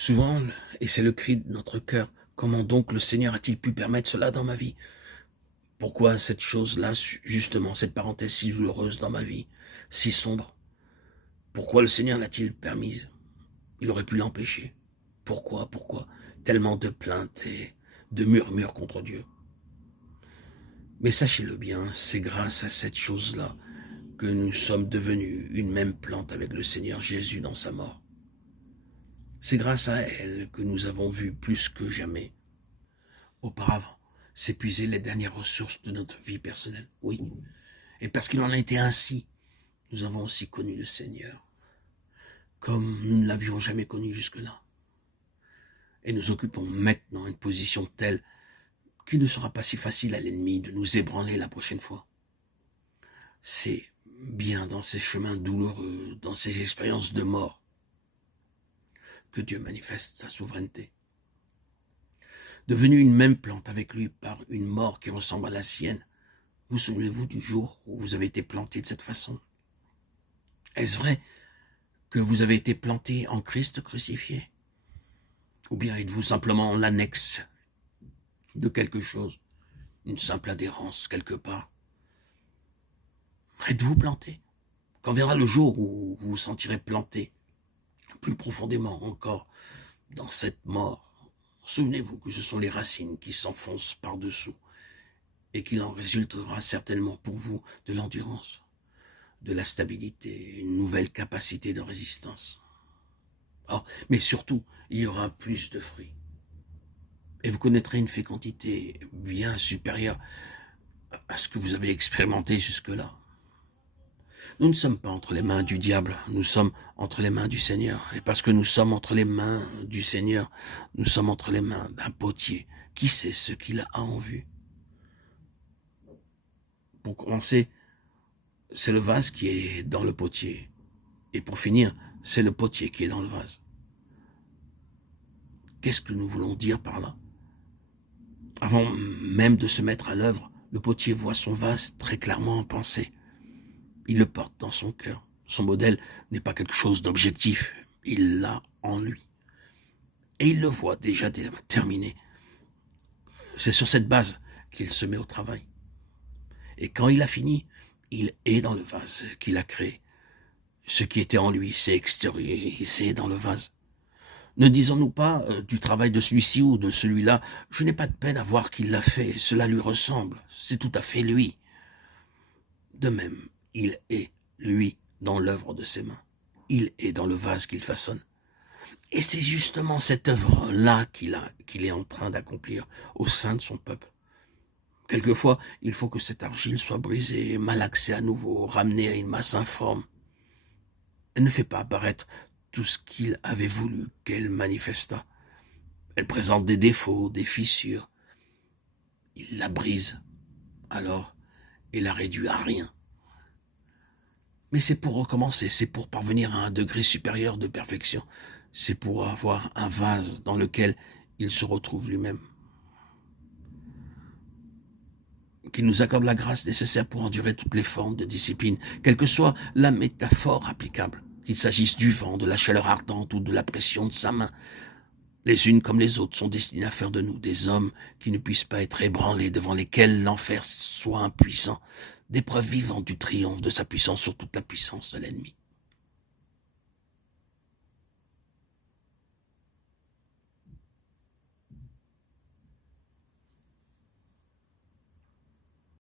Souvent, et c'est le cri de notre cœur, comment donc le Seigneur a-t-il pu permettre cela dans ma vie? Pourquoi cette chose-là, justement, cette parenthèse si douloureuse dans ma vie, si sombre? Pourquoi le Seigneur l'a-t-il permise? Il aurait pu l'empêcher. Pourquoi? Tellement de plaintes et de murmures contre Dieu. Mais sachez-le bien, c'est grâce à cette chose-là que nous sommes devenus une même plante avec le Seigneur Jésus dans sa mort. C'est grâce à elle que nous avons vu plus que jamais, auparavant, s'épuiser les dernières ressources de notre vie personnelle. Oui, et parce qu'il en a été ainsi, nous avons aussi connu le Seigneur, comme nous ne l'avions jamais connu jusque-là. Et nous occupons maintenant une position telle qu'il ne sera pas si facile à l'ennemi de nous ébranler la prochaine fois. C'est bien dans ces chemins douloureux, dans ces expériences de mort, que Dieu manifeste sa souveraineté. Devenu une même plante avec lui par une mort qui ressemble à la sienne, vous souvenez-vous du jour où vous avez été planté de cette façon? Est-ce vrai que vous avez été planté en Christ crucifié? Ou bien êtes-vous simplement l'annexe de quelque chose, une simple adhérence quelque part? Êtes-vous planté? Quand viendra le jour où vous vous sentirez planté, plus profondément encore, dans cette mort, souvenez-vous que ce sont les racines qui s'enfoncent par-dessous et qu'il en résultera certainement pour vous de l'endurance, de la stabilité, une nouvelle capacité de résistance. Oh, mais surtout, il y aura plus de fruits. Et vous connaîtrez une fécondité bien supérieure à ce que vous avez expérimenté jusque-là. Nous ne sommes pas entre les mains du diable, nous sommes entre les mains du Seigneur. Et parce que nous sommes entre les mains du Seigneur, nous sommes entre les mains d'un potier. Qui sait ce qu'il a en vue? Pour commencer, c'est le vase qui est dans le potier. Et pour finir, c'est le potier qui est dans le vase. Qu'est-ce que nous voulons dire par là? Avant même de se mettre à l'œuvre, le potier voit son vase très clairement en pensée. Il le porte dans son cœur. Son modèle n'est pas quelque chose d'objectif. Il l'a en lui. Et il le voit déjà terminé. C'est sur cette base qu'il se met au travail. Et quand il a fini, il est dans le vase qu'il a créé. Ce qui était en lui s'est extériorisé dans le vase. Ne disons-nous pas du travail de celui-ci ou de celui-là, je n'ai pas de peine à voir qu'il l'a fait, cela lui ressemble, c'est tout à fait lui. De même, il est, lui, dans l'œuvre de ses mains. Il est dans le vase qu'il façonne. Et c'est justement cette œuvre-là qu'il est en train d'accomplir au sein de son peuple. Quelquefois, il faut que cette argile soit brisée, malaxée à nouveau, ramenée à une masse informe. Elle ne fait pas apparaître tout ce qu'il avait voulu qu'elle manifestât. Elle présente des défauts, des fissures. Il la brise, alors, et la réduit à rien. Mais c'est pour recommencer, c'est pour parvenir à un degré supérieur de perfection. C'est pour avoir un vase dans lequel il se retrouve lui-même. Qu'il nous accorde la grâce nécessaire pour endurer toutes les formes de discipline, quelle que soit la métaphore applicable, qu'il s'agisse du vent, de la chaleur ardente ou de la pression de sa main. Les unes comme les autres sont destinées à faire de nous des hommes qui ne puissent pas être ébranlés, devant lesquels l'enfer soit impuissant, des preuves vivantes du triomphe de sa puissance sur toute la puissance de l'ennemi.